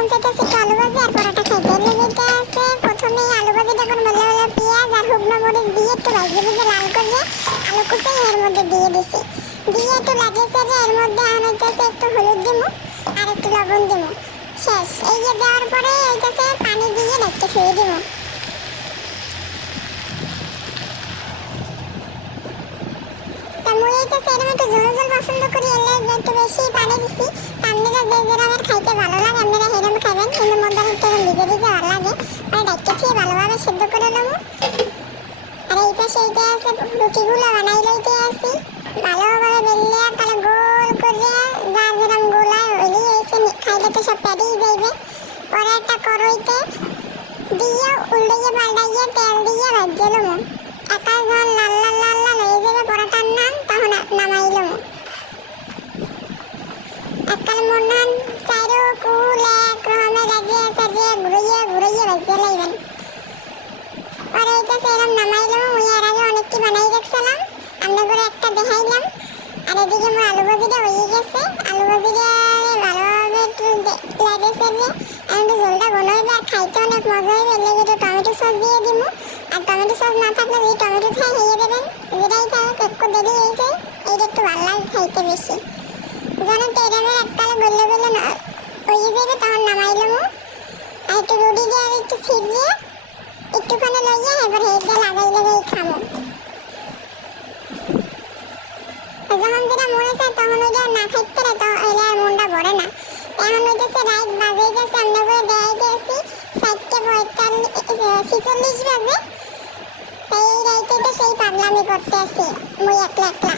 মন চাইতেছে একটু আলু ভাজি আর পরোটা খাইতে। লেগেটা আছে প্রথমে আলু ভাজিটা করে বেলা বেলা পেঁয়াজ আর শুকনো মরিচ দিয়ে একটু ভাজি ভেজে লাল করে আলু কুচি এর মধ্যে দিয়ে দিছি। দিয়ে একটু লাগিয়ে সেরে এর মধ্যে আনাইতেছে একটু হলুদ দিমু আর একটু লবণ দিমু। শেষ। এই যে দেওয়ার পরে এইটাতে পানি দিয়ে রেখে শুয়ে দিমু। মুই এইটাতে এরকম একটু ঝোল ঝোল পছন্দ করি, এলে একটু বেশি পানি দিছি। আপনারা যে যেরকম খাইতে ভালো লাগে আপনারা সেরকম খাবেন, কিন্তু মধ্যে একটু ভিজে ভিজে ভালো লাগে। আর ডাইটটা খেয়ে ভালোভাবে সিদ্ধ করে নেবো। আর এই পাশে এইটা আছে রুটিগুলো বানাই লইতে আসি ভালোভাবে বেললে তাহলে গোল করে যা যেরকম গোলায় হইলেই এসে খাইলে তো সব পেটেই যাইবে। পরে একটা কড়াইতে দিয়ে উল্টাইয়ে পাল্টাইয়ে তেল দিয়ে ভাজে নেবো। একা যখন লাল লাল লাল লাল হয়ে যাবে পরোটার নাম, তখন নামাই নেবো। এককাল মনে চাইরো কুল এক রকমের লাগিয়ে সাজিয়ে ঘুরিয়ে ঘুরিয়ে ভাজে লাইবেন। পরে এটা সেরকম নামাই নেবো। মুই এর আগে অনেকটি বানাই রাখছিলাম, আপনাদের একটা দেখাইলাম। আর এদিকে আমার আলু ভাজিটা হয়ে গেছে। আলু ভাজিটা ভালোভাবে একটু লেগেছে যে একটু ঝোলটা ঘন হইবে আর খাইতে অনেক মজা হইবে। এর লেগে একটু টমেটো সস দিয়ে দিব। আর টমেটো সস না থাকলে যদি টমেটো খাই খেয়ে দেবেন, যেটাই থাকুক একটু দেরি হয়েছে এইটা একটু ভালো লাগে খাইতে বেশি। যেন টেরামের এককালে গলে গলে হয়ে যাবে তখন নামাই নেবো। আর একটু রুটি দিয়ে আর একটু ছিটিয়ে একটুখানি লইয়া এবার হেঁটে লাগাই লাগাই খাবো। যখন যেটা মনে চায় তখন ওইটা না খাইতে রে এলে আর মনটা ভরে না। এখন ওইটাছে রাইট বাজেই যাচ্ছে, আমরা করে দেখাইতে আসি 4:46 বাজে। তাই এই রাইতে তো সেই পাগলামি করতে আসি মুই একলা একলা।